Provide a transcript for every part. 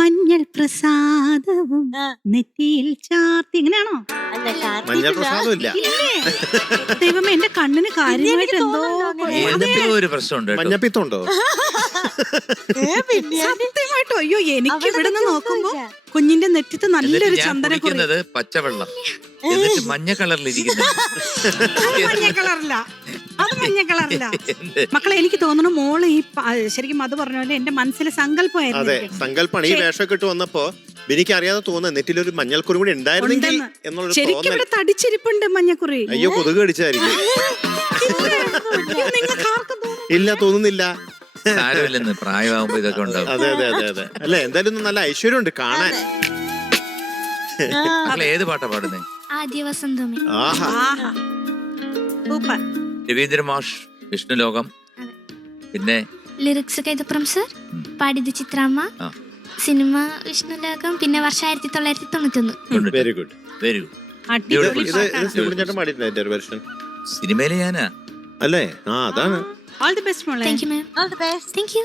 മഞ്ഞൾ പ്രസാദവും നെറ്റിയിൽ ചാർത്തി ഇങ്ങനെയാണോ? മഞ്ഞൾ പ്രസാദം ഇല്ല. ദൈവമേ, എന്റെ കണ്ണിന് കാര്യമായിട്ട് എന്തോ ഒരു പ്രശ്നമുണ്ട്. മഞ്ഞപ്പിത്തുണ്ടോ? സത്യമായിട്ടോ? അയ്യോ, എനിക്ക് ഇവിടുന്ന് നോക്കുമ്പോ കുഞ്ഞിന്റെ നെറ്റിത്ത് നല്ലൊരു ചന്ദന കുറിക്കുന്നത് പച്ചവെള്ളം, എന്നിട്ട് മഞ്ഞ കളറിലിരിക്കുന്നത്. മഞ്ഞ കളറില്ല, അത് മഞ്ഞ കളറില്ല. മക്കളെ, എനിക്ക് തോന്നുന്നു മോള് ഈ ശരിക്കും അത് പറഞ്ഞ പോലെ എന്റെ മനസ്സിലെ സങ്കല്പമായിരുന്നു. അതെ, സങ്കല്പമാണ്. ഈ വേഷമൊക്കെ ഇട്ട് വന്നപ്പോ എനിക്ക് അറിയാതെ തോന്നുന്നു നെറ്റിലൊരു മഞ്ഞൾക്കുറി കൂടി ഉണ്ടായിരുന്നെങ്കിൽ എന്നുള്ളൊരു ശരിക്കും ഇവിടെ തടിച്ചിരിപ്പുണ്ട് മഞ്ഞക്കുറി. അയ്യോ, കൊതുക് കടിച്ചായിരിക്കും. ഇല്ല, തോന്നുന്നില്ല. പ്രായമാകുമ്പോ ഇതൊക്കെ ഉണ്ടാവും. അതെ അതെ അതെ അതെ. അല്ല, എന്തായാലും നല്ല ഐശ്വര്യമുണ്ട് കാണാൻ. ഏത് പാട്ടാ പാടുന്നേ? ആദ്യ വസന്തമേ. രവീന്ദ്ര മാഷ്, വിഷ്ണുലോകം, പിന്നെ ലിറിക്സ് കൈതപ്രം സർ, പാടിയത് ചിത്രാമ്മ, സിനിമ വിഷ്ണുലോകം, പിന്നെ വർഷം 1991. Very good, very good. സിനിമയില് ഞാനാ അല്ലേ? അതാണ്. All the best, മോളെ. Thank you, ma'am. All the best. Thank you.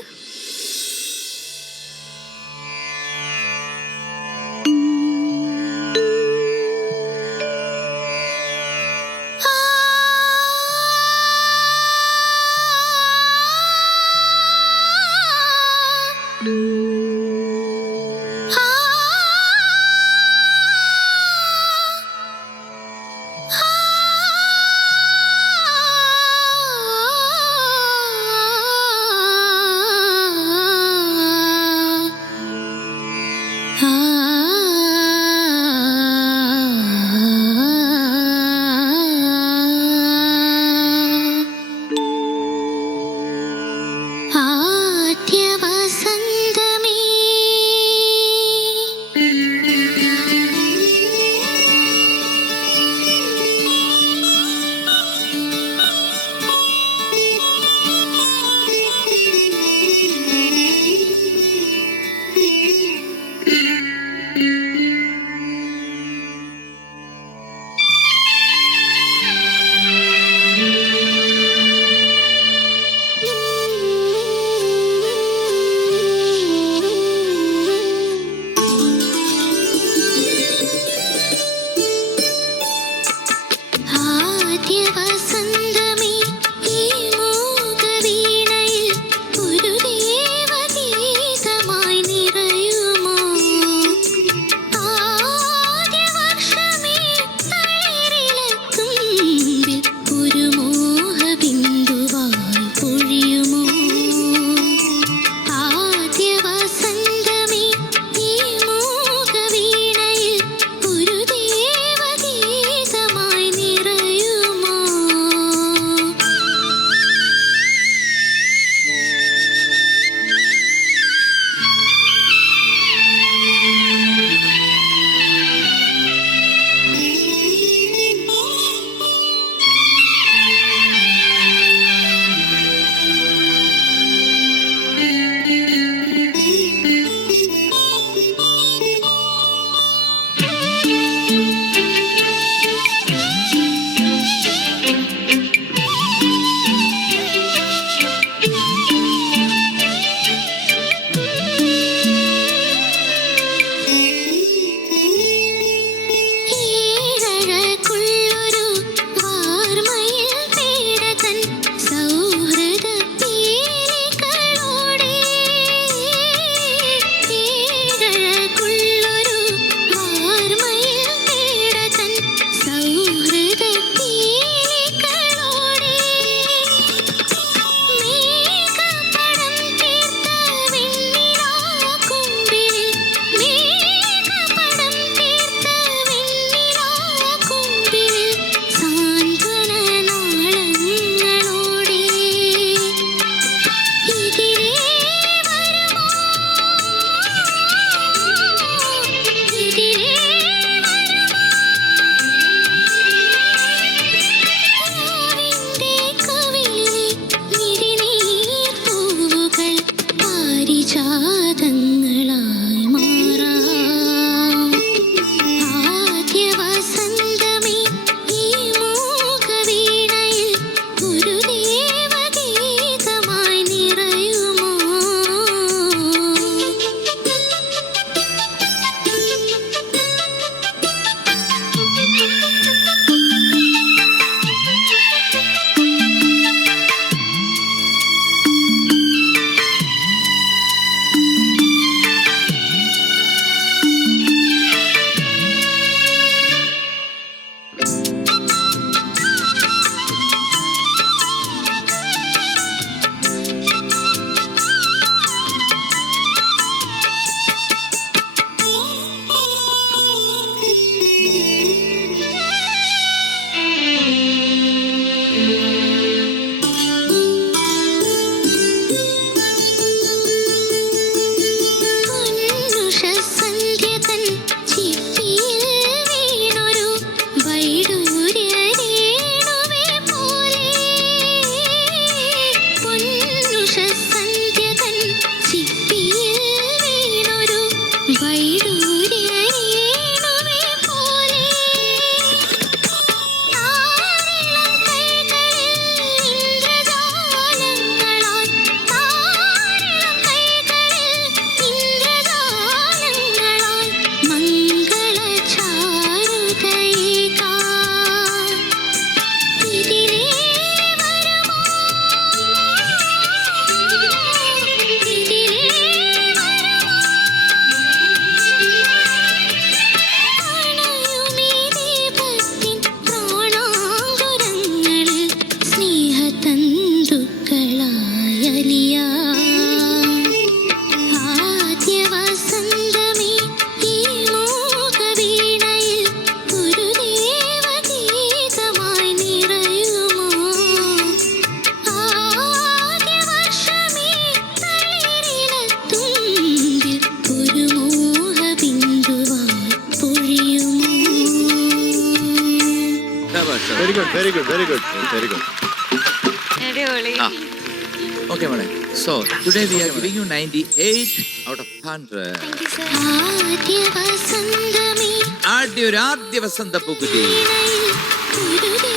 Good very good very good very good. അടിപൊളി. ഓക്കെ മോളെ. So today we are giving you 98 out of 100. Thank you sir. ആദ്യ വസന്തമേ ആദ്യ വസന്ത പൂക്കുറ്റി. കുരുതേ